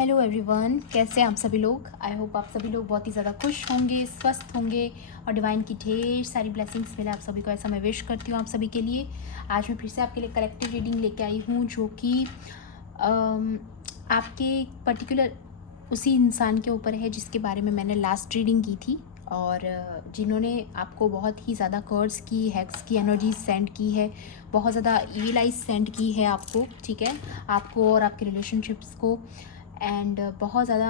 Hello everyone, कैसे हैं आप सभी लोग। आई होप आप सभी लोग बहुत ही ज़्यादा खुश होंगे, स्वस्थ होंगे और डिवाइन की ढेर सारी ब्लेसिंग्स मिले आप सभी को, ऐसा मैं विश करती हूँ आप सभी के लिए। आज मैं फिर से आपके लिए कलेक्टिव रीडिंग लेके आई हूँ जो कि आपके पर्टिकुलर उसी इंसान के ऊपर है जिसके बारे में मैंने लास्ट रीडिंग की थी और जिन्होंने आपको बहुत ही ज़्यादा कर्स की, हैक्स की एनर्जी सेंड की है, बहुत ज़्यादा इविलाइज सेंड की है आपको, ठीक है, आपको और आपके रिलेशनशिप्स को। एंड बहुत ज़्यादा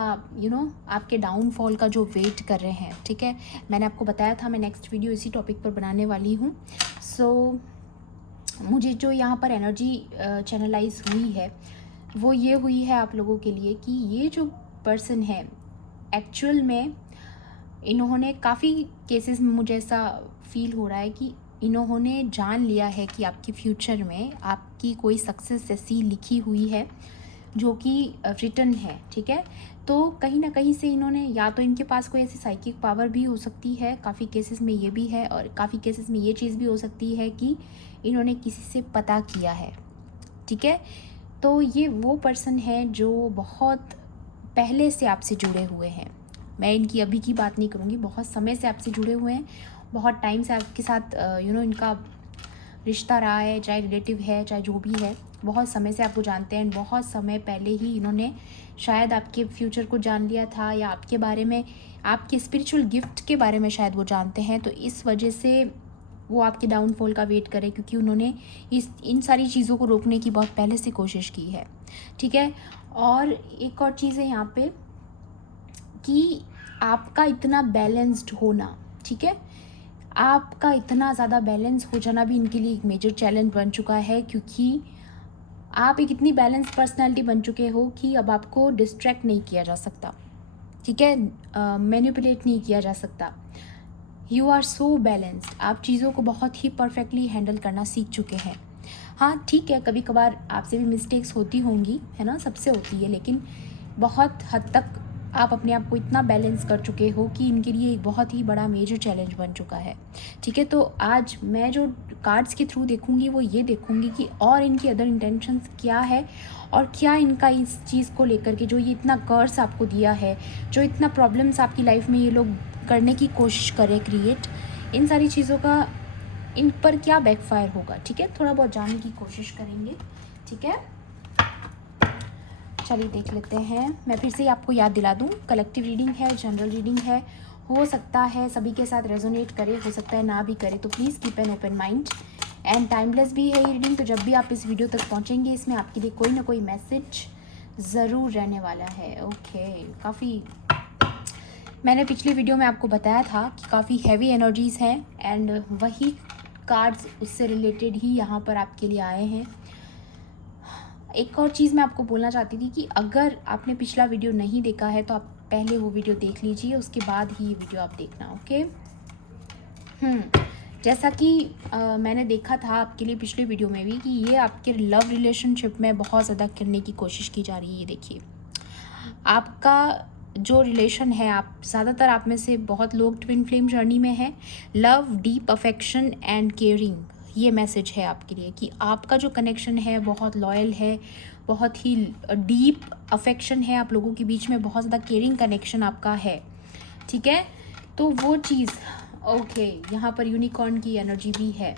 आपके डाउनफॉल का जो वेट कर रहे हैं, ठीक है। मैंने आपको बताया था मैं नेक्स्ट वीडियो इसी टॉपिक पर बनाने वाली हूँ। सो मुझे जो यहाँ पर एनर्जी चैनलाइज हुई है वो ये हुई है आप लोगों के लिए कि ये जो पर्सन है एक्चुअल में इन्होंने काफ़ी केसेस में मुझे ऐसा फील हो रहा है कि इन्होंने जान लिया है कि आपके फ्यूचर में आपकी कोई सक्सेस ऐसी लिखी हुई है जो कि रिटर्न है, ठीक है। तो कहीं ना कहीं से इन्होंने, या तो इनके पास कोई ऐसी साइकिक पावर भी हो सकती है, काफ़ी केसेस में ये भी है, और काफ़ी केसेस में ये चीज़ भी हो सकती है कि इन्होंने किसी से पता किया है, ठीक है। तो ये वो पर्सन है जो बहुत पहले से आपसे जुड़े हुए हैं। मैं इनकी अभी की बात नहीं करूँगी, बहुत समय से आपसे जुड़े हुए हैं, बहुत टाइम से आपके साथ इनका रिश्ता रहा है, चाहे रिलेटिव है चाहे जो भी है, बहुत समय से आपको जानते हैं। बहुत समय पहले ही इन्होंने शायद आपके फ्यूचर को जान लिया था, या आपके बारे में, आपके स्पिरिचुअल गिफ्ट के बारे में शायद वो जानते हैं। तो इस वजह से वो आपके डाउनफॉल का वेट करे, क्योंकि उन्होंने इन सारी चीज़ों को रोकने की बहुत पहले से कोशिश की है, ठीक है। और एक और चीज़ है यहाँ पे कि आपका इतना बैलेंस्ड होना, ठीक है, आपका इतना ज़्यादा बैलेंस हो जाना भी इनके लिए एक मेजर चैलेंज बन चुका है, क्योंकि आप एक इतनी बैलेंस पर्सनालिटी बन चुके हो कि अब आपको डिस्ट्रैक्ट नहीं किया जा सकता, ठीक है, मैनिपुलेट नहीं किया जा सकता। यू आर सो बैलेंस्ड, आप चीज़ों को बहुत ही परफेक्टली हैंडल करना सीख चुके हैं। हाँ ठीक है, कभी कभार आपसे भी मिस्टेक्स होती होंगी, है ना, सबसे होती है, लेकिन बहुत हद तक आप अपने आप को इतना बैलेंस कर चुके हो कि इनके लिए एक बहुत ही बड़ा मेजर चैलेंज बन चुका है, ठीक है। तो आज मैं जो कार्ड्स के थ्रू देखूंगी वो ये देखूंगी कि और इनकी अदर इंटेंशंस क्या है, और क्या इनका इस चीज़ को लेकर के, जो ये इतना कर्स आपको दिया है, जो इतना प्रॉब्लम्स आपकी लाइफ में ये लोग करने की कोशिश करें क्रिएट, इन सारी चीज़ों का इन पर क्या बैकफायर होगा, ठीक है। थोड़ा बहुत जानने की कोशिश करेंगे, ठीक है। चलिए देख लेते हैं। मैं फिर से आपको याद दिला दूं, कलेक्टिव रीडिंग है, जनरल रीडिंग है, हो सकता है सभी के साथ रेजोनेट करे, हो सकता है ना भी करे, तो please keep an open mind. And timeless भी है ये रीडिंग, तो जब भी आप इस वीडियो तक पहुंचेंगे इसमें आपके लिए कोई ना कोई मैसेज ज़रूर रहने वाला है। ओके, काफ़ी मैंने पिछली वीडियो में आपको बताया था कि काफ़ी हैवी एनर्जीज़ हैं, एंड वही कार्ड्स उससे रिलेटेड ही यहाँ पर आपके लिए आए हैं। एक और चीज़ मैं आपको बोलना चाहती थी कि अगर आपने पिछला वीडियो नहीं देखा है तो आप पहले वो वीडियो देख लीजिए, उसके बाद ही ये वीडियो आप देखना, ओके। जैसा कि मैंने देखा था आपके लिए पिछली वीडियो में भी कि ये आपके लव रिलेशनशिप में बहुत ज़्यादा करने की कोशिश की जा रही है। देखिए, आपका जो रिलेशन है, आप ज़्यादातर आप में से बहुत लोग ट्विन फ्लेम जर्नी में हैं। Love, deep affection and caring, ये मैसेज है आपके लिए कि आपका जो कनेक्शन है बहुत लॉयल है, बहुत ही डीप अफेक्शन है आप लोगों के बीच में, बहुत ज़्यादा केयरिंग कनेक्शन आपका है, ठीक है। तो वो चीज़, ओके, यहाँ पर यूनिकॉर्न की एनर्जी भी है।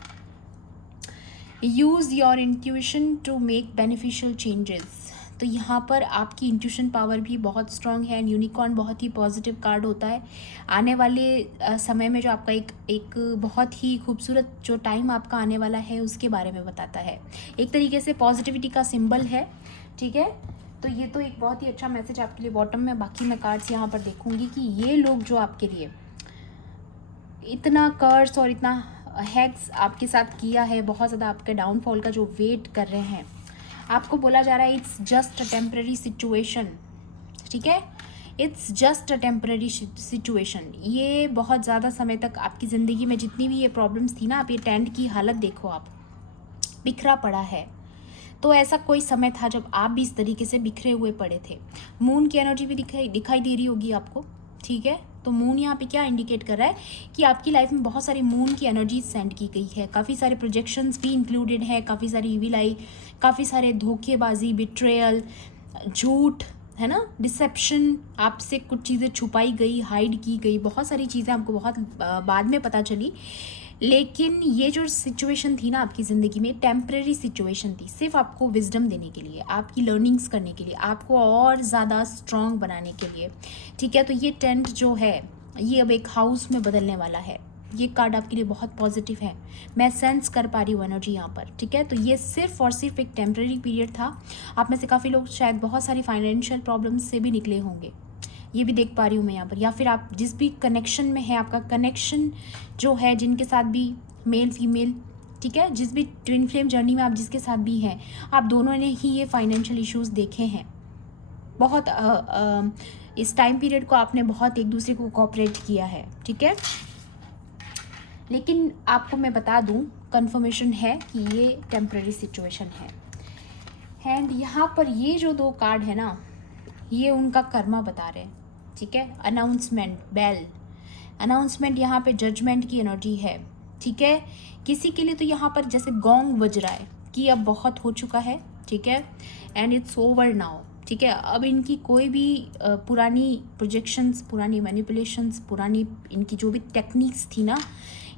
Use your intuition to make beneficial changes, तो यहाँ पर आपकी इंट्यूशन पावर भी बहुत स्ट्रांग है, एंड यूनिकॉर्न बहुत ही पॉजिटिव कार्ड होता है। आने वाले समय में जो आपका एक बहुत ही खूबसूरत जो टाइम आपका आने वाला है उसके बारे में बताता है, एक तरीके से पॉजिटिविटी का सिंबल है, ठीक है। तो ये तो एक बहुत ही अच्छा मैसेज आपके लिए बॉटम में। बाकी मैं कार्ड्स यहाँ पर देखूंगी कि ये लोग जो आपके लिए इतना कर्स और इतना हैक्स आपके साथ किया है, बहुत ज़्यादा आपके डाउनफॉल का जो वेट कर रहे हैं, आपको बोला जा रहा है it's just a temporary situation, ठीक है, it's just a temporary situation. ये बहुत ज़्यादा समय तक आपकी ज़िंदगी में जितनी भी ये प्रॉब्लम्स थी ना, आप ये टेंट की हालत देखो, आप बिखरा पड़ा है। तो ऐसा कोई समय था जब आप भी इस तरीके से बिखरे हुए पड़े थे। मून की एनर्जी भी दिखाई दे रही होगी आपको, ठीक है। तो मून यहाँ पे क्या इंडिकेट कर रहा है कि आपकी लाइफ में बहुत सारी मून की एनर्जी सेंड की गई है, काफ़ी सारे प्रोजेक्शंस भी इंक्लूडेड है, काफ़ी सारी इविल आई, काफ़ी सारे धोखेबाजी, बिट्रेयल, झूठ, है ना, डिसेप्शन, आपसे कुछ चीज़ें छुपाई गई, हाइड की गई, बहुत सारी चीज़ें आपको बहुत बाद में पता चली। लेकिन ये जो सिचुएशन थी ना आपकी ज़िंदगी में, टेम्परेरी सिचुएशन थी, सिर्फ आपको विजडम देने के लिए, आपकी लर्निंग्स करने के लिए, आपको और ज़्यादा स्ट्रॉन्ग बनाने के लिए, ठीक है। तो ये टेंट जो है ये अब एक हाउस में बदलने वाला है। ये कार्ड आपके लिए बहुत पॉजिटिव है, मैं सेंस कर पा रही हूँ एनर्जी यहाँ पर, ठीक है। तो ये सिर्फ और सिर्फ एक टेम्परेरी पीरियड था। आप में से काफ़ी लोग शायद बहुत सारी फाइनेंशियल प्रॉब्लम्स से भी निकले होंगे, ये भी देख पा रही हूँ मैं यहाँ पर। या फिर आप जिस भी कनेक्शन में है, आपका कनेक्शन जो है, जिनके साथ भी मेल फीमेल, ठीक है, जिस भी ट्विन फ्लेम जर्नी में आप जिसके साथ भी हैं, आप दोनों ने ही ये फाइनेंशियल इश्यूज़ देखे हैं। बहुत इस टाइम पीरियड को आपने बहुत एक दूसरे को कोऑपरेट किया है, ठीक है। लेकिन आपको मैं बता दूं, कंफर्मेशन है कि ये टेम्परेरी सिचुएशन है। एंड यहाँ पर ये जो 2 कार्ड है ना, ये उनका कर्मा बता रहे हैं, ठीक है। अनाउंसमेंट, बेल अनाउंसमेंट, यहाँ पे जजमेंट की एनर्जी है, ठीक है। किसी के लिए तो यहाँ पर जैसे गोंग बज रहा है कि अब बहुत हो चुका है, ठीक है, एंड इट्स ओवर नाउ, ठीक है। अब इनकी कोई भी पुरानी प्रोजेक्शंस, पुरानी मैनिपुलेशंस, पुरानी इनकी जो भी टेक्निक्स थी ना,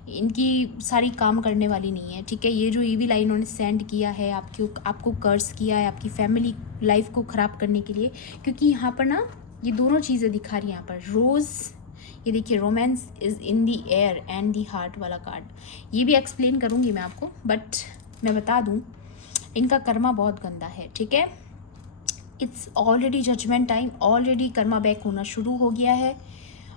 इनकी सारी काम करने वाली नहीं है, ठीक है। ये जो ईविल आई इन्होंने सेंड किया है आपको कर्स किया है आपकी फैमिली लाइफ को ख़राब करने के लिए, क्योंकि यहाँ पर ना ये दोनों चीज़ें दिखा रही हैं यहाँ पर। रोज़, ये देखिए, romance is in the air and the heart वाला कार्ड, ये भी एक्सप्लेन करूँगी मैं आपको, बट मैं बता दूँ इनका कर्मा बहुत गंदा है, ठीक है। It's already judgement time, already karma back होना शुरू हो गया है।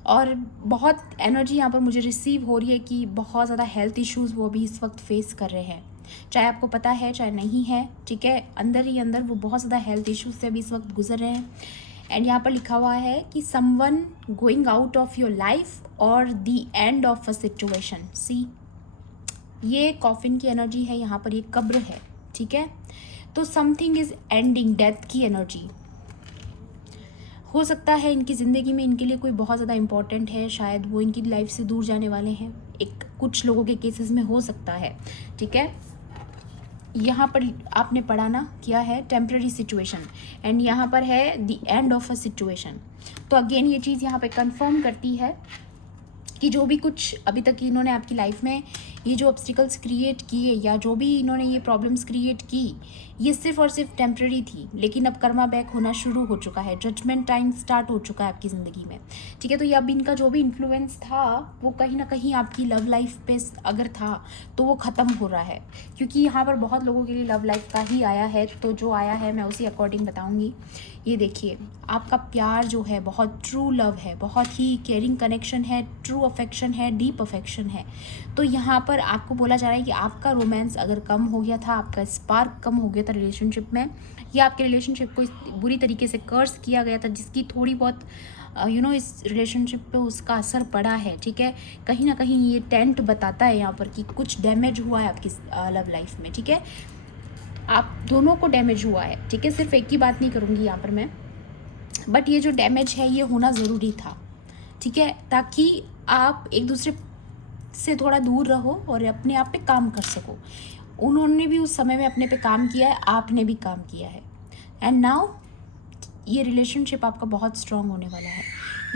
और बहुत एनर्जी यहाँ पर मुझे रिसीव हो रही है कि बहुत ज़्यादा हेल्थ इश्यूज़ वो अभी इस वक्त फेस कर रहे हैं, चाहे आपको पता है चाहे नहीं है, ठीक है। अंदर ही अंदर वो बहुत ज़्यादा हेल्थ इश्यूज से अभी इस वक्त गुजर रहे हैं। एंड यहाँ पर लिखा हुआ है कि someone going out of your life और the end of a situation. See, ये कॉफिन की एनर्जी है, यहाँ पर ये कब्र है, ठीक है। तो समथिंग इज़ एंडिंग, डेथ की एनर्जी हो सकता है इनकी ज़िंदगी में, इनके लिए कोई बहुत ज़्यादा इम्पॉर्टेंट है, शायद वो इनकी लाइफ से दूर जाने वाले हैं, एक कुछ लोगों के केसेस में हो सकता है, ठीक है। यहाँ पर आपने पढ़ा ना, क्या है, टेम्परेरी सिचुएशन, एंड यहाँ पर है the end of a situation. तो अगेन ये चीज़ यहाँ पे कंफर्म करती है कि जो भी कुछ अभी तक इन्होंने आपकी लाइफ में ये जो ऑब्स्टिकल्स क्रिएट किए या जो भी इन्होंने ये प्रॉब्लम्स क्रिएट की, ये सिर्फ और सिर्फ टेम्प्रेरी थी, लेकिन अब कर्मा बैक होना शुरू हो चुका है, जजमेंट टाइम स्टार्ट हो चुका है आपकी ज़िंदगी में, ठीक है। तो ये अब इनका जो भी इन्फ्लुएंस था वो कहीं ना कहीं आपकी लव लाइफ पे अगर था तो वो ख़त्म हो रहा है, क्योंकि यहाँ पर बहुत लोगों के लिए लव लाइफ का ही आया है। तो जो आया है मैं उसी अकॉर्डिंग बताऊँगी। ये देखिए, आपका प्यार जो है बहुत ट्रू लव है, बहुत ही केयरिंग कनेक्शन है, ट्रू अफेक्शन है, डीप अफेक्शन है। तो यहाँ पर आपको बोला जा रहा है कि आपका रोमांस अगर कम हो गया था, आपका स्पार्क कम हो गया था रिलेशनशिप में, या आपके रिलेशनशिप को बुरी तरीके से कर्स किया गया था, जिसकी थोड़ी बहुत इस रिलेशनशिप पे उसका असर पड़ा है, ठीक है। कहीं ना कहीं ये टेंट बताता है यहाँ पर कि कुछ डैमेज हुआ है आपकी लव लाइफ में, ठीक है। आप दोनों को डैमेज हुआ है, ठीक है। सिर्फ एक ही बात नहीं करूँगी यहाँ पर मैं, बट ये जो डैमेज है ये होना ज़रूरी था, ठीक है, ताकि आप एक दूसरे से थोड़ा दूर रहो और अपने आप पे काम कर सको। उन्होंने भी उस समय में अपने पे काम किया है, आपने भी काम किया है, एंड नाउ ये रिलेशनशिप आपका बहुत स्ट्रांग होने वाला है।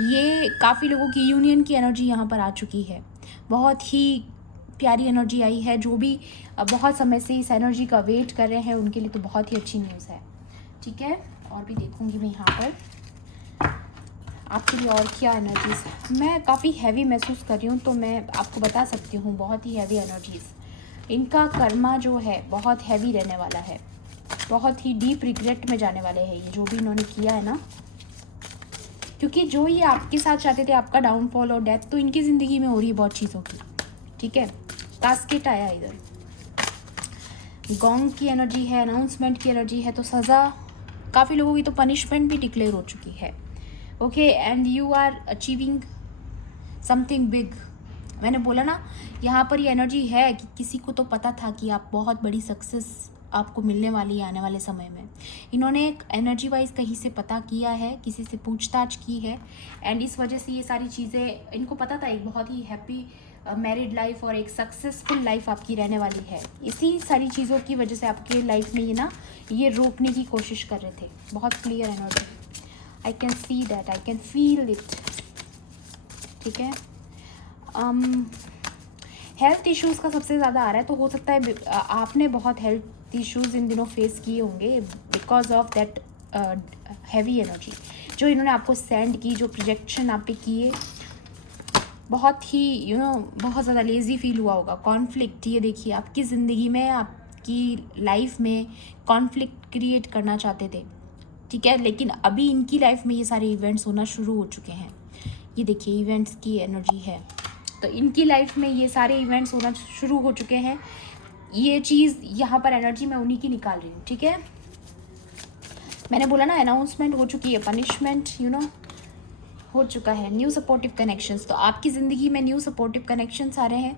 ये काफ़ी लोगों की यूनियन की एनर्जी यहाँ पर आ चुकी है, बहुत ही प्यारी एनर्जी आई है। जो भी बहुत समय से इस एनर्जी का वेट कर रहे हैं उनके लिए तो बहुत ही अच्छी न्यूज़ है, ठीक है। और भी देखूंगी मैं यहाँ पर आपके लिए और क्या एनर्जीज। मैं काफ़ी हैवी महसूस कर रही हूँ, तो मैं आपको बता सकती हूँ बहुत ही हैवी एनर्जीज। इनका कर्मा जो है बहुत हैवी रहने वाला है, बहुत ही डीप रिग्रेट में जाने वाले हैं ये जो भी इन्होंने किया है ना, क्योंकि जो ये आपके साथ चाहते थे, आपका डाउनफॉल और डेथ, तो इनकी ज़िंदगी में हो रही है बहुत चीज़ों की, ठीक है। कास्केट आया इधर, गोंग की एनर्जी है, अनाउंसमेंट की एनर्जी है, तो सज़ा, काफ़ी लोगों की तो पनिशमेंट भी डिक्लेयर हो चुकी है, okay. And you are achieving something big. मैंने बोला ना, यहाँ पर ये एनर्जी है कि किसी को तो पता था कि आप बहुत बड़ी सक्सेस आपको मिलने वाली है आने वाले समय में। इन्होंने एनर्जी वाइज कहीं से पता किया है, किसी से पूछताछ की है, एंड इस वजह से ये सारी चीज़ें इनको पता था एक बहुत ही हैप्पी मैरिड लाइफ और एक सक्सेसफुल लाइफ आपकी रहने वाली है। इसी सारी चीज़ों की वजह से आपके लाइफ में ये रोकने की कोशिश कर रहे थे। बहुत clear energy. I can see that, I can feel it. ठीक है, हेल्थ इश्यूज़ का सबसे ज़्यादा आ रहा है, तो हो सकता है आपने बहुत हेल्थ इश्यूज़ इन दिनों फेस किए होंगे because of that heavy energy जो इन्होंने आपको सेंड की, जो प्रोजेक्शन आप पे किए। बहुत ही बहुत ज़्यादा लेज़ी फील हुआ होगा। कॉन्फ्लिक्ट, ये देखिए आपकी ज़िंदगी में, आपकी लाइफ में कॉन्फ्लिक्ट क्रिएट करना चाहते थे, ठीक है, लेकिन अभी इनकी लाइफ में ये सारे इवेंट्स होना शुरू हो चुके हैं। ये देखिए इवेंट्स की एनर्जी है, तो इनकी लाइफ में ये सारे इवेंट्स होना शुरू हो चुके हैं। ये चीज़ यहाँ पर एनर्जी मैं उन्हीं की निकाल रही हूँ, ठीक है। मैंने बोला ना, अनाउंसमेंट हो चुकी है, पनिशमेंट हो चुका है, न्यू सपोर्टिव कनेक्शंस। तो आपकी ज़िंदगी में न्यू सपोर्टिव कनेक्शंस आ रहे हैं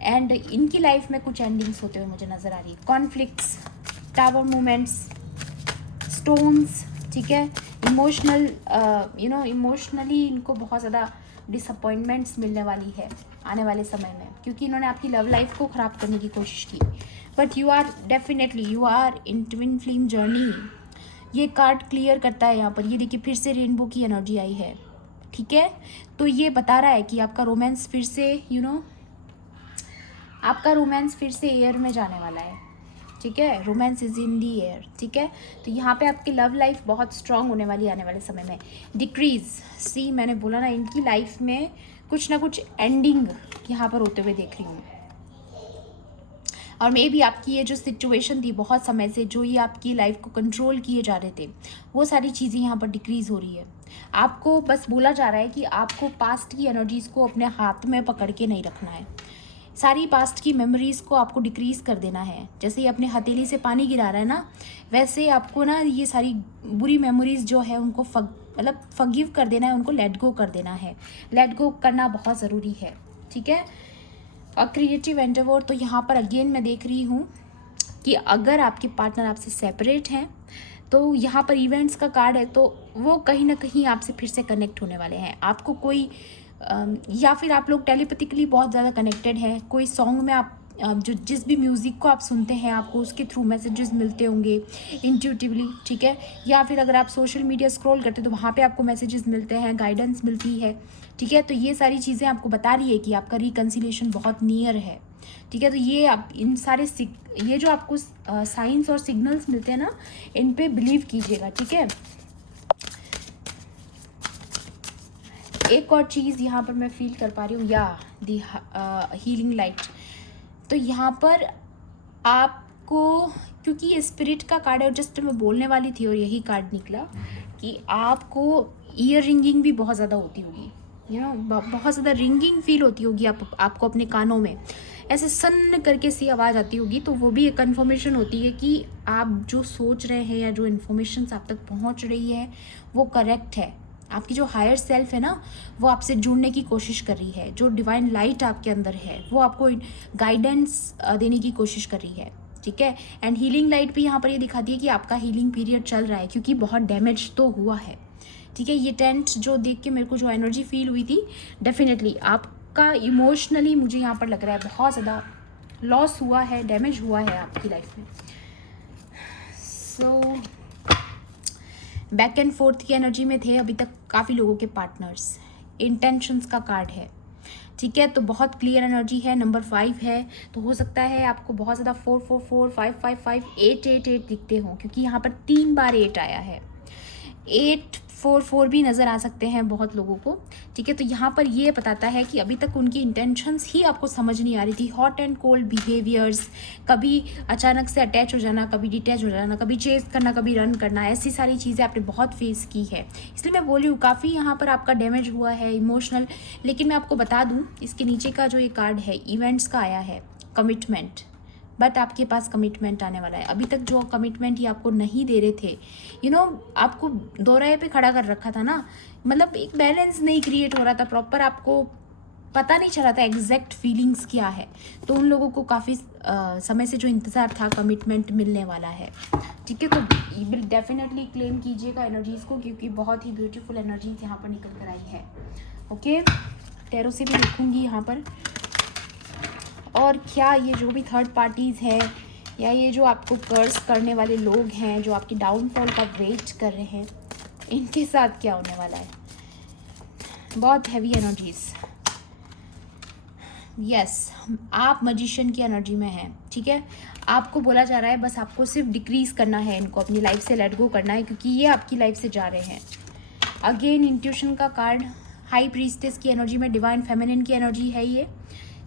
एंड इनकी लाइफ में कुछ एंडिंग्स होते हुए मुझे नज़र आ रही है। कॉन्फ्लिक्ट्स, टावर मूवमेंट्स, स्टोन्स, ठीक है। इमोशनल इमोशनली इनको बहुत ज़्यादा डिसअपॉइंटमेंट्स मिलने वाली है आने वाले समय में, क्योंकि इन्होंने आपकी लव लाइफ को ख़राब करने की कोशिश की। But you are in twin flame journey. ये कार्ड क्लियर करता है यहाँ पर। ये देखिए फिर से रेनबो की एनर्जी आई है, ठीक है। तो ये बता रहा है कि आपका रोमांस फिर से आपका रोमांस फिर से एयर में जाने वाला है, ठीक है। Romance is in the air, ठीक है। तो यहाँ पे आपकी लव लाइफ बहुत स्ट्रांग होने वाली आने वाले समय में। डिक्रीज, सी मैंने बोला ना, इनकी लाइफ में कुछ ना कुछ एंडिंग यहाँ पर होते हुए देख रही हूँ। और मे भी आपकी ये जो सिचुएशन थी बहुत समय से, जो ये आपकी लाइफ को कंट्रोल किए जा रहे थे, वो सारी चीज़ें यहाँ पर डिक्रीज़ हो रही है। आपको बस बोला जा रहा है कि आपको पास्ट की एनर्जीज़ को अपने हाथ में पकड़ के नहीं रखना है। सारी पास्ट की मेमोरीज़ को आपको डिक्रीज़ कर देना है। जैसे ये अपने हथेली से पानी गिरा रहा है ना, वैसे आपको ना ये सारी बुरी मेमोरीज़ जो है उनको फॉरगिव कर देना है, उनको लेट गो कर देना है। लेट गो करना बहुत ज़रूरी है, ठीक है। और क्रिएटिव एंडेवर, तो यहाँ पर अगेन मैं देख रही हूँ कि अगर आपके पार्टनर आपसे सेपरेट हैं, तो यहाँ पर इवेंट्स का कार्ड है, तो वो कहीं ना कहीं आपसे फिर से कनेक्ट होने वाले हैं। आपको कोई या फिर आप लोग टेलीपैथिकली बहुत ज़्यादा कनेक्टेड हैं। कोई सॉन्ग में आप जो जिस भी म्यूज़िक को आप सुनते हैं, आपको उसके थ्रू मैसेजेस मिलते होंगे इंट्यूटिवली, ठीक है। या फिर अगर आप सोशल मीडिया स्क्रॉल करते हैं तो वहाँ पे आपको मैसेजेस मिलते हैं, गाइडेंस मिलती है, ठीक है। तो ये सारी चीज़ें आपको बता रही है कि आपका रिकन्सिलिएशन बहुत नियर है, ठीक है। तो ये आप इन सारे ये जो आपको साइंस और सिग्नल्स मिलते हैं ना, इन पे बिलीव कीजिएगा, ठीक है। एक और चीज़ यहाँ पर मैं फील कर पा रही हूँ, या दी हीलिंग लाइट। तो यहाँ पर आपको, क्योंकि ये स्पिरिट का कार्ड है और जस्ट मैं बोलने वाली थी और यही कार्ड निकला कि आपको ईयर रिंगिंग भी बहुत ज़्यादा होती होगी, बहुत ज़्यादा रिंगिंग फील होती होगी आपको अपने कानों में, ऐसे सन्न करके सी आवाज़ आती होगी। तो वो भी एक कन्फर्मेशन होती है कि आप जो सोच रहे हैं या जो इन्फॉर्मेशन आप तक पहुँच रही है वो करेक्ट है। आपकी जो हायर सेल्फ है ना, वो आपसे जुड़ने की कोशिश कर रही है। जो डिवाइन लाइट आपके अंदर है वो आपको गाइडेंस देने की कोशिश कर रही है, ठीक है। एंड हीलिंग लाइट भी यहाँ पर ये दिखाती है कि आपका हीलिंग पीरियड चल रहा है, क्योंकि बहुत डैमेज तो हुआ है, ठीक है। ये टेंट जो देख के मेरे को जो एनर्जी फील हुई थी, डेफिनेटली आपका इमोशनली मुझे यहाँ पर लग रहा है बहुत ज़्यादा लॉस हुआ है, डैमेज हुआ है आपकी लाइफ में। सो बैक एंड फोर्थ की एनर्जी में थे अभी तक काफ़ी लोगों के पार्टनर्स। इंटेंशंस का कार्ड है, ठीक है। तो बहुत क्लियर एनर्जी है। नंबर 5 है, तो हो सकता है आपको बहुत ज़्यादा 4 4 4 5 5 5 8 8 8 दिखते हों, क्योंकि यहाँ पर 3 बार 8 आया है। 8 4 4 भी नज़र आ सकते हैं बहुत लोगों को, ठीक है। तो यहाँ पर ये बताता है कि अभी तक उनकी इंटेंशंस ही आपको समझ नहीं आ रही थी। हॉट एंड कोल्ड बिहेवियर्स, कभी अचानक से अटैच हो जाना, कभी डिटैच हो जाना, कभी चेस करना, कभी रन करना, ऐसी सारी चीज़ें आपने बहुत फेस की है। इसलिए मैं बोल रही हूँ काफ़ी यहाँ पर आपका डैमेज हुआ है इमोशनल। लेकिन मैं आपको बता दूँ, इसके नीचे का जो ये कार्ड है इवेंट्स का आया है, कमिटमेंट। बट आपके पास कमिटमेंट आने वाला है। अभी तक जो कमिटमेंट ये आपको नहीं दे रहे थे, आपको दोराहे पे खड़ा कर रखा था ना, मतलब एक बैलेंस नहीं क्रिएट हो रहा था प्रॉपर, आपको पता नहीं चला था एग्जैक्ट फीलिंग्स क्या है। तो उन लोगों को काफ़ी समय से जो इंतज़ार था, कमिटमेंट मिलने वाला है, ठीक है। तो डेफिनेटली क्लेम कीजिएगा एनर्जीज़ को, क्योंकि बहुत ही ब्यूटीफुल एनर्जीज यहाँ पर निकल कर आई है, ओके। टैरो से भी लिखूँगी यहाँ पर। और क्या ये जो भी थर्ड पार्टीज़ है, या ये जो आपको कर्स करने वाले लोग हैं, जो आपकी डाउनफॉल का वेट कर रहे हैं, इनके साथ क्या होने वाला है, बहुत हैवी एनर्जीज। यस, आप मजिशियन की एनर्जी में हैं, ठीक है। आपको बोला जा रहा है बस आपको सिर्फ डिक्रीज करना है, इनको अपनी लाइफ से लेट गो करना है, क्योंकि ये आपकी लाइफ से जा रहे हैं। अगेन इंट्यूशन का कार्ड, हाई प्रीस्टेस की एनर्जी में डिवाइन फेमिनिन की एनर्जी है ये,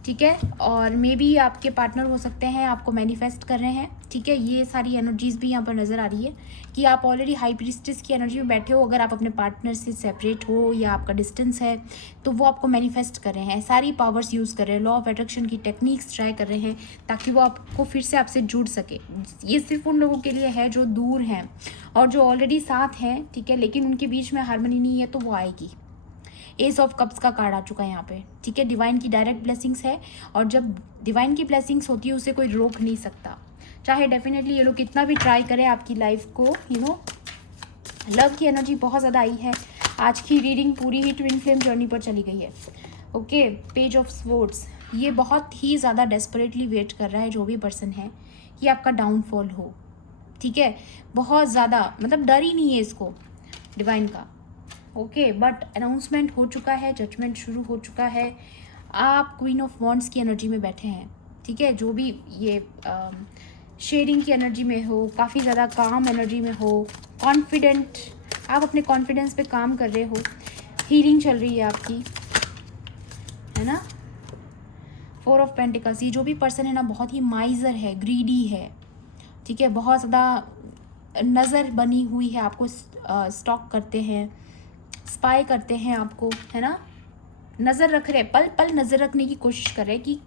ठीक है। और मे बी आपके पार्टनर हो सकते हैं, आपको मैनिफेस्ट कर रहे हैं, ठीक है। ये सारी एनर्जीज भी यहाँ पर नज़र आ रही है कि आप ऑलरेडी हाई प्रीस्टेस की एनर्जी में बैठे हो। अगर आप अपने पार्टनर से सेपरेट हो या आपका डिस्टेंस है तो वो आपको मैनिफेस्ट कर रहे हैं, सारी पावर्स यूज़ कर रहे हैं, लॉ ऑफ अट्रैक्शन की टेक्निक्स ट्राई कर रहे हैं ताकि वो आपको फिर से आपसे जुड़ सके। ये सिर्फ उन लोगों के लिए है जो दूर हैं, और जो ऑलरेडी साथ हैं, ठीक है, लेकिन उनके बीच में हार्मनी नहीं है, तो वो आएगी। एस ऑफ कप्स का कार्ड आ चुका है यहाँ पे, ठीक है। डिवाइन की डायरेक्ट ब्लेसिंग्स है, और जब डिवाइन की ब्लेसिंग्स होती है उसे कोई रोक नहीं सकता, चाहे डेफिनेटली ये लोग कितना भी ट्राई करें आपकी लाइफ को, लव की एनर्जी बहुत ज़्यादा आई है। आज की रीडिंग पूरी ही ट्विन फ्लेम जर्नी पर चली गई है। ओके, पेज ऑफ स्वॉर्ड्स, ये बहुत ही ज़्यादा डेस्परेटली वेट कर रहा है जो भी पर्सन है कि आपका डाउनफॉल हो, ठीक है। बहुत ज़्यादा, मतलब डर ही नहीं है इसको डिवाइन का। ओके, बट अनाउंसमेंट हो चुका है, जजमेंट शुरू हो चुका है। आप क्वीन ऑफ वॉन्ड्स की एनर्जी में बैठे हैं, ठीक है। जो भी ये शेयरिंग की एनर्जी में हो, काफ़ी ज़्यादा काम एनर्जी में हो, कॉन्फिडेंट, आप अपने कॉन्फिडेंस पे काम कर रहे हो, हीलिंग चल रही है आपकी, है ना। 4 ऑफ पेंटिकल्स, ये जो भी पर्सन है ना बहुत ही माइजर है, ग्रीडी है, ठीक है। बहुत ज़्यादा नज़र बनी हुई है, आपको स्टॉक करते हैं, स्पाई करते हैं आपको, है ना। नज़र रख रहे, पल पल नज़र रखने की कोशिश कर रहे हैं कि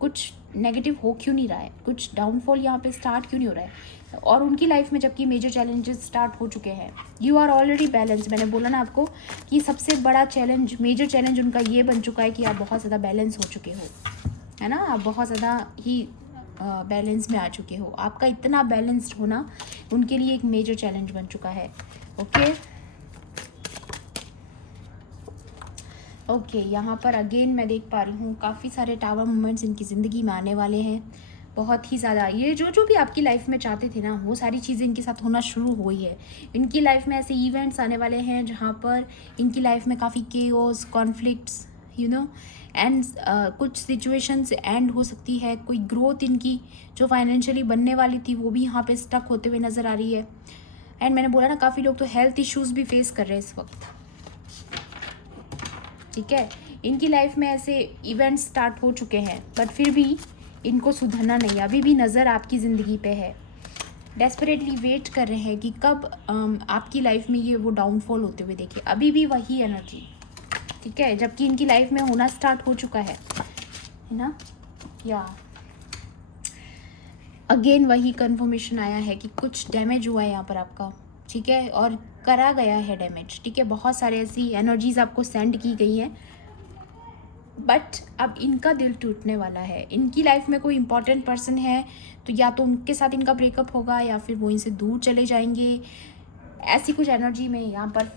कुछ नेगेटिव हो क्यों नहीं रहा है, कुछ डाउनफॉल यहाँ पे स्टार्ट क्यों नहीं हो रहा है। और उनकी लाइफ में जबकि मेजर चैलेंजेस स्टार्ट हो चुके हैं, यू आर ऑलरेडी बैलेंस। मैंने बोला ना आपको कि सबसे बड़ा चैलेंज, मेजर चैलेंज उनका ये बन चुका है कि आप बहुत ज़्यादा बैलेंस हो चुके हो, है ना। आप बहुत ज़्यादा ही बैलेंस में आ चुके हो। आपका इतना बैलेंस्ड होना उनके लिए एक मेजर चैलेंज बन चुका है। ओके, यहाँ पर अगेन मैं देख पा रही हूँ काफ़ी सारे टावर मोमेंट्स इनकी ज़िंदगी में आने वाले हैं, बहुत ही ज़्यादा। ये जो भी आपकी लाइफ में चाहते थे ना, वो सारी चीज़ें इनके साथ होना शुरू हो गई है। इनकी लाइफ में ऐसे इवेंट्स आने वाले हैं जहाँ पर इनकी लाइफ में काफ़ी केओस, कॉन्फ्लिक्ट्स, एंड कुछ सिचुएशंस एंड हो सकती है। कोई ग्रोथ इनकी जो फाइनेंशियली बनने वाली थी वो भी यहाँ पे स्टक होते हुए नज़र आ रही है। एंड मैंने बोला ना काफ़ी लोग तो हेल्थ इश्यूज़ भी फेस कर रहे हैं इस वक्त, ठीक है। इनकी लाइफ में ऐसे इवेंट्स स्टार्ट हो चुके हैं, बट फिर भी इनको सुधरना नहीं, अभी भी नज़र आपकी ज़िंदगी पे है। डेस्परेटली वेट कर रहे हैं कि कब आपकी लाइफ में ये वो डाउनफॉल होते हुए देखिए। अभी भी वही एनर्जी, ठीक है, जबकि इनकी लाइफ में होना स्टार्ट हो चुका है ना। या अगेन वही कंफर्मेशन आया है कि कुछ डैमेज हुआ है यहाँ पर आपका, ठीक है, और करा गया है डैमेज, ठीक है। बहुत सारे ऐसी एनर्जीज आपको सेंड की गई हैं, बट अब इनका दिल टूटने वाला है। इनकी लाइफ में कोई इंपॉर्टेंट पर्सन है तो या तो उनके साथ इनका ब्रेकअप होगा या फिर वो इनसे दूर चले जाएंगे, ऐसी कुछ एनर्जी में यहाँ पर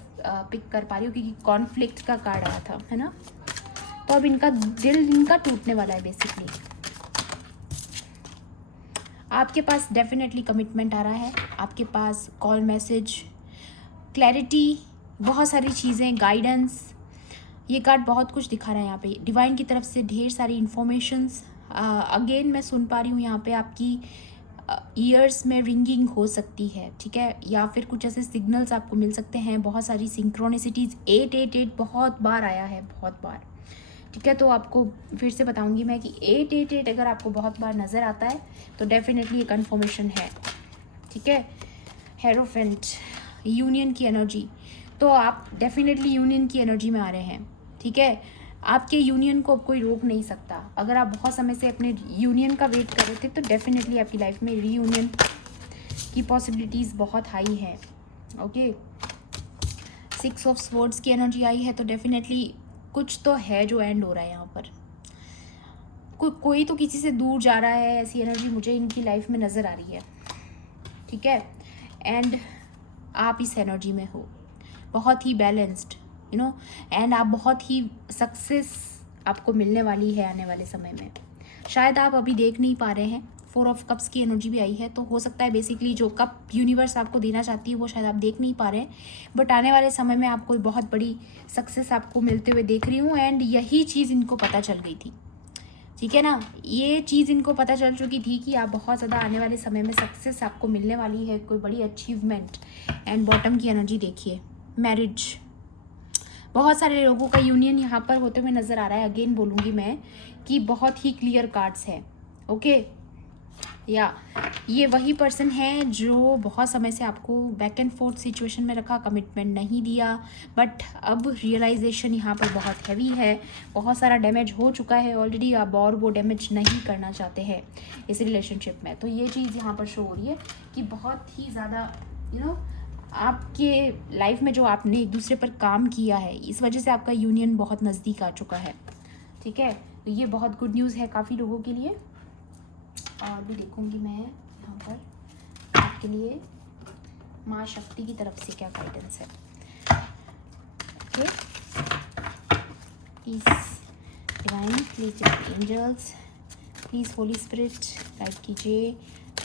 पिक कर पा रही हूँ, क्योंकि कॉन्फ्लिक्ट का कार्ड आया था, है ना। तो अब इनका दिल इनका टूटने वाला है बेसिकली। आपके पास डेफिनेटली कमिटमेंट आ रहा है, आपके पास कॉल, मैसेज, क्लैरिटी, बहुत सारी चीज़ें, गाइडेंस। ये कार्ड बहुत कुछ दिखा रहा है यहाँ पे, डिवाइन की तरफ से ढेर सारी इन्फॉर्मेशंस। अगेन मैं सुन पा रही हूँ यहाँ पे आपकी ईयर्स में रिंगिंग हो सकती है, ठीक है, या फिर कुछ ऐसे सिग्नल्स आपको मिल सकते हैं। बहुत सारी सिंक्रोनिसिटीज़, 888 बहुत बार आया है, बहुत बार, ठीक है। तो आपको फिर से बताऊंगी मैं कि 888 अगर आपको बहुत बार नज़र आता है तो डेफिनेटली ये कन्फर्मेशन है, ठीक है। हेरोफेंट, यूनियन की एनर्जी, तो आप डेफिनेटली यूनियन की एनर्जी में आ रहे हैं, ठीक है। आपके यूनियन को अब कोई रोक नहीं सकता। अगर आप बहुत समय से अपने यूनियन का वेट कर रहे थे तो डेफिनेटली आपकी लाइफ में रीयूनियन की पॉसिबिलिटीज़ बहुत हाई हैं। ओके, 6 ऑफ स्वॉर्ड्स की एनर्जी आई है, तो डेफिनेटली कुछ तो है जो एंड हो रहा है यहाँ पर। कोई तो किसी से दूर जा रहा है, ऐसी एनर्जी मुझे इनकी लाइफ में नज़र आ रही है, ठीक है। एंड आप इस एनर्जी में हो, बहुत ही बैलेंस्ड, एंड आप बहुत ही सक्सेस आपको मिलने वाली है आने वाले समय में। शायद आप अभी देख नहीं पा रहे हैं, 4 ऑफ कप्स की एनर्जी भी आई है, तो हो सकता है बेसिकली जो कप यूनिवर्स आपको देना चाहती है वो शायद आप देख नहीं पा रहे हैं, बट आने वाले समय में आपको बहुत बड़ी सक्सेस आपको मिलते हुए देख रही हूँ। एंड यही चीज़ इनको पता चल गई थी, ठीक है ना, ये चीज़ इनको पता चल चुकी थी कि आप बहुत ज़्यादा आने वाले समय में सक्सेस आपको मिलने वाली है, कोई बड़ी अचीवमेंट। एंड बॉटम की एनर्जी देखिए, मैरिज, बहुत सारे लोगों का यूनियन यहाँ पर होते हुए नज़र आ रहा है। अगेन बोलूँगी मैं कि बहुत ही क्लियर कार्ड्स हैं, ओके। या ये वही पर्सन है जो बहुत समय से आपको बैक एंड फोर्थ सिचुएशन में रखा, कमिटमेंट नहीं दिया, बट अब रियलाइजेशन यहाँ पर बहुत हैवी है। बहुत सारा डैमेज हो चुका है ऑलरेडी, अब और वो डैमेज नहीं करना चाहते हैं इस रिलेशनशिप में। तो ये चीज़ यहाँ पर शो हो रही है कि बहुत ही ज़्यादा आपके लाइफ में जो आपने एक दूसरे पर काम किया है, इस वजह से आपका यूनियन बहुत नज़दीक आ चुका है, ठीक है। तो ये बहुत गुड न्यूज़ है काफ़ी लोगों के लिए। और भी देखूंगी मैं यहाँ पर आपके लिए माँ शक्ति की तरफ से क्या गाइडेंस है, okay. Please divine, please angels, please holy spirit guide कीजिए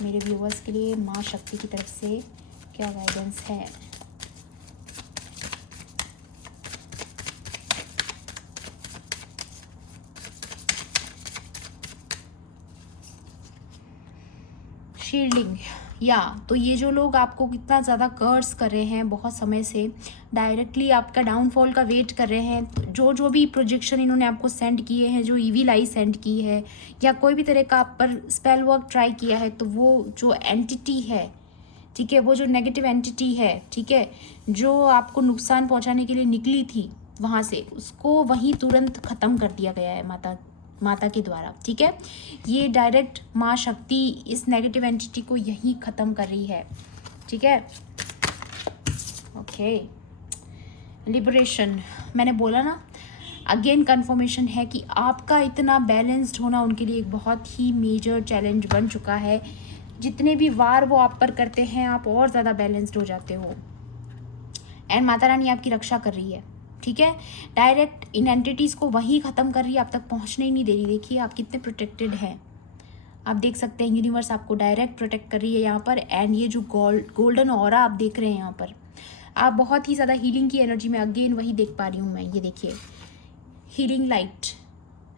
मेरे व्यूवर्स के लिए माँ शक्ति की तरफ से क्या गाइडेंस है। शील्डिंग, या तो ये जो लोग आपको कितना ज़्यादा कर्स कर रहे हैं बहुत समय से, डायरेक्टली आपका डाउनफॉल का वेट कर रहे हैं, जो भी प्रोजेक्शन इन्होंने आपको सेंड किए हैं, जो ईविल आई सेंड की है, या कोई भी तरह का आप पर स्पेल वर्क ट्राई किया है, तो वो जो एंटिटी है, ठीक है, वो जो नेगेटिव एंटिटी है, ठीक है, जो आपको नुकसान पहुंचाने के लिए निकली थी वहाँ से, उसको वहीं तुरंत ख़त्म कर दिया गया है माता के द्वारा, ठीक है। ये डायरेक्ट माँ शक्ति इस नेगेटिव एंटिटी को यहीं ख़त्म कर रही है, ठीक है, ओके। लिबरेशन, मैंने बोला ना, अगेन कंफर्मेशन है कि आपका इतना बैलेंस्ड होना उनके लिए एक बहुत ही मेजर चैलेंज बन चुका है। जितने भी वार वो आप पर करते हैं, आप और ज़्यादा बैलेंस्ड हो जाते हो। एंड माता रानी आपकी रक्षा कर रही है, ठीक है। डायरेक्ट इन एंटिटीज़ को वही ख़त्म कर रही है, आप तक पहुंचने ही नहीं दे रही। देखिए आप कितने प्रोटेक्टेड हैं, आप देख सकते हैं यूनिवर्स आपको डायरेक्ट प्रोटेक्ट कर रही है यहाँ पर। एंड ये जो गोल्डन ऑरा आप देख रहे हैं यहाँ पर, आप बहुत ही ज़्यादा हीलिंग की एनर्जी में अगेन वही देख पा रही हूँ मैं। ये देखिए हीलिंग लाइट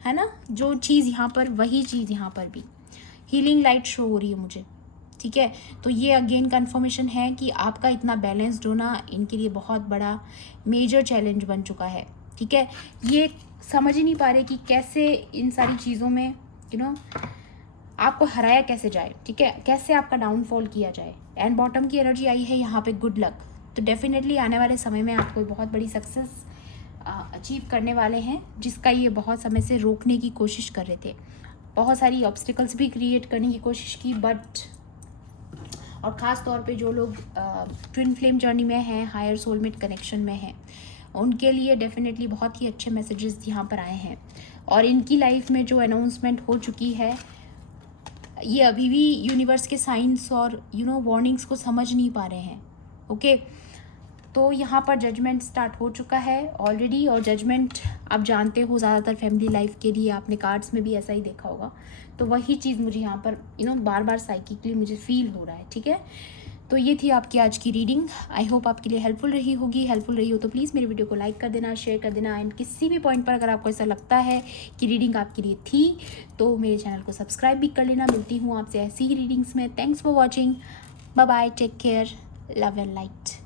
है ना, जो चीज़ यहाँ पर वही चीज़ यहाँ पर भी हीलिंग लाइट शो हो रही है मुझे, ठीक है। तो ये अगेन कंफर्मेशन है कि आपका इतना बैलेंस्ड होना इनके लिए बहुत बड़ा मेजर चैलेंज बन चुका है, ठीक है। ये समझ ही नहीं पा रहे कि कैसे इन सारी चीज़ों में आपको हराया कैसे जाए, ठीक है, कैसे आपका डाउनफॉल किया जाए। एंड बॉटम की एनर्जी आई है यहाँ पे गुड लक, तो डेफिनेटली आने वाले समय में आपको बहुत बड़ी सक्सेस अचीव करने वाले हैं, जिसका ये बहुत समय से रोकने की कोशिश कर रहे थे। बहुत सारी ऑब्स्टिकल्स भी क्रिएट करने की कोशिश की, बट और ख़ास तौर पे जो लोग ट्विन फ्लेम जर्नी में हैं, हायर सोलमेट कनेक्शन में हैं, उनके लिए डेफिनेटली बहुत ही अच्छे मैसेजेस यहाँ पर आए हैं। और इनकी लाइफ में जो अनाउंसमेंट हो चुकी है, ये अभी भी यूनिवर्स के साइंस और वार्निंग्स को समझ नहीं पा रहे हैं, ओके। तो यहाँ पर जजमेंट स्टार्ट हो चुका है ऑलरेडी, और जजमेंट आप जानते हो ज़्यादातर फैमिली लाइफ के लिए, आपने कार्ड्स में भी ऐसा ही देखा होगा। तो वही चीज़ मुझे यहाँ पर बार बार साइकिकली मुझे फील हो रहा है, ठीक है। तो ये थी आपकी आज की रीडिंग। आई होप आपके लिए हेल्पफुल रही होगी। हेल्पफुल रही हो तो प्लीज़ मेरी वीडियो को लाइक कर देना, शेयर कर देना। एंड किसी भी पॉइंट पर अगर आपको ऐसा लगता है कि रीडिंग आपके लिए थी, तो मेरे चैनल को सब्सक्राइब भी कर लेना। मिलती हूँ आपसे ऐसी ही रीडिंग्स में। Thanks for watching, bye bye, take care, love and light.